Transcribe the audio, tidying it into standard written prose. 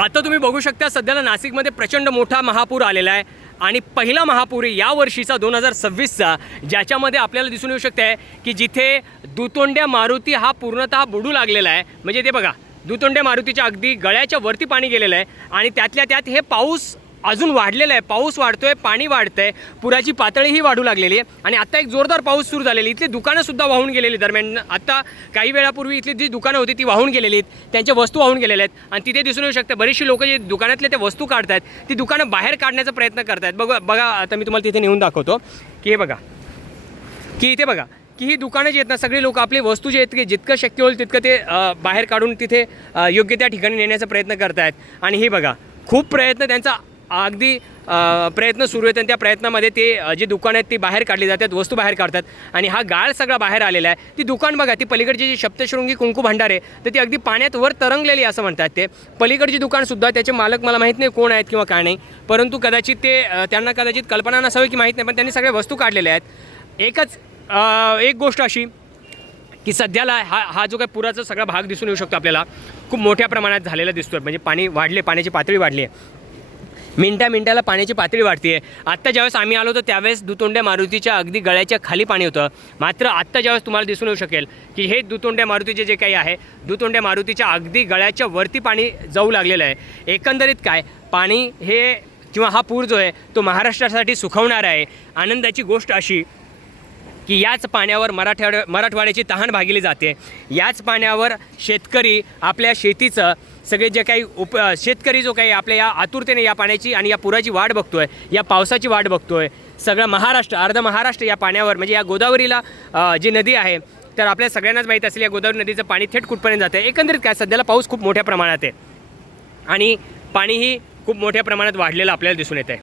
आता तुम्ही बघू शकता सध्याला नाशिकमध्ये प्रचंड मोठा महापूर आलेला आहे आणि पहिला महापूर या वर्षीचा 2026चा, ज्याच्यामध्ये आपल्याला दिसून येऊ शकते की जिथे दुतोंड्या मारुती हा पूर्णतः बुडू लागलेला आहे. म्हणजे ते बघा, दुतोंड्या मारुतीच्या अगदी गळ्याच्या वरती पाणी गेलेलं आहे आणि त्यातल्या त्यात हे पाऊस अजून वाढलेला आहे. पाऊस वाढतोय, पाणी वाढतंय, पुराची पातळीही वाढू लागलेली आहे आणि आता एक जोरदार पाऊस सुरू झालेली. इथली दुकानंसुद्धा वाहून गेलेली. दरम्यान आता काही वेळापूर्वी इथली जी दुकानं होती ती वाहून गेलेली आहेत, त्यांच्या वस्तू वाहून गेलेल्या आहेत आणि तिथे दिसून येऊ शकते बरीचशी लोक जे दुकानातले ते वस्तू काढतात ती दुकानं बाहेर काढण्याचा प्रयत्न करतात. बघा आता मी तुम्हाला तिथे नेऊन दाखवतो की हे बघा, की इथे बघा की ही दुकानं जी आहेत ना, सगळी लोक आपली वस्तू जे आहेत की जितकं शक्य होईल तितकं ते बाहेर काढून तिथे योग्य त्या ठिकाणी नेण्याचा प्रयत्न करत आहेत. आणि हे बघा, खूप प्रयत्न त्यांचा अगदी प्रयत्न सुरू आहेत आणि त्या प्रयत्नामध्ये ते जे दुकानं आहेत ती बाहेर काढली जातात, वस्तू बाहेर काढतात आणि हा गाळ सगळा बाहेर आलेला आहे. ती दुकान बघा, ती पलीकडची जी सप्तशृंगी कुंकू भांडार आहे तर ती अगदी पाण्यात वर तरंगलेली असं म्हणतात. ते पलीकडची दुकानसुद्धा त्याचे मालक मला माहीत नाही कोण आहेत किंवा काय नाही, परंतु कदाचित ते त्यांना कदाचित कल्पना नसावी की माहीत नाही, पण त्यांनी सगळ्या वस्तू काढलेल्या आहेत. एक गोष्ट अशी की सध्याला हा जो काही पुराचा सगळा भाग दिसून येऊ शकतो आपल्याला, खूप मोठ्या प्रमाणात झालेला दिसतोय. म्हणजे पाणी वाढले, पाण्याची पातळी वाढली आहे, मिनटाला पाण्याची पातळी वाढते आहे. आत्ता ज्यावेळेस आम्ही आलो होतो त्यावेळेस दुतोंड्या मारुतीच्या अगदी गळ्याच्या खाली पाणी होतं. मात्र आत्ता ज्यावेळेस तुम्हाला दिसून येऊ शकेल की हे दुतोंड्या मारुतीचे जे काही आहे, दुतोंड्या मारुतीच्या अगदी गळ्याच्या वरती पाणी जाऊ लागलेलं आहे. एकंदरीत काय पाणी हे किंवा हा पूर जो आहे तो महाराष्ट्रासाठी सुखवणारा आहे. आनंदाची गोष्ट अशी की याच पाण्यावर मराठवाड्याची तहान भागली जाते. याच पाण्यावर शेतकरी आपल्या शेतीचं सगळे जे काही शेतकरी जो काही आपल्या या आतुरतेने या पाण्याची आणि या पुराची वाट बघतोय, या पावसाची वाट बघतोय. सगळं महाराष्ट्र, अर्ध महाराष्ट्र या पाण्यावर, म्हणजे या गोदावरीला जी नदी आहे तर आपल्या सगळ्यांनाच माहीत असेल या गोदावरी नदीचं पाणी थेट कुठपर्यंत जातं. एकंदरीत काय सध्याला पाऊस खूप मोठ्या प्रमाणात आहे आणि पाणीही खूप मोठ्या प्रमाणात वाढलेलं आपल्याला दिसून येत आहे.